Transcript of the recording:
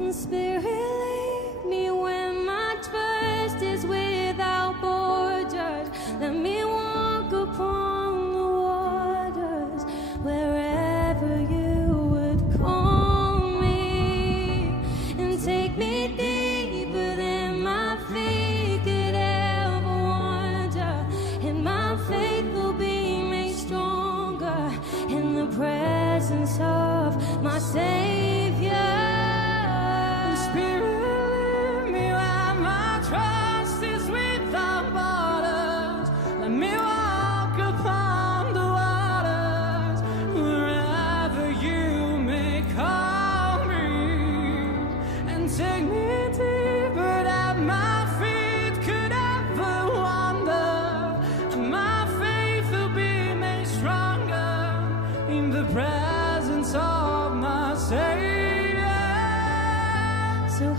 And Spirit, lead me where my trust is without borders. Let me walk upon the waters wherever you would call me. And take me deeper than my feet could ever wander. And my faith will be made stronger in the presence of my Savior. Spirit, lead me where my trust is without borders. Let me walk upon the waters wherever you may call me. And take me deeper than my feet could ever wander. And my faith will be made stronger in the presence of my Savior. So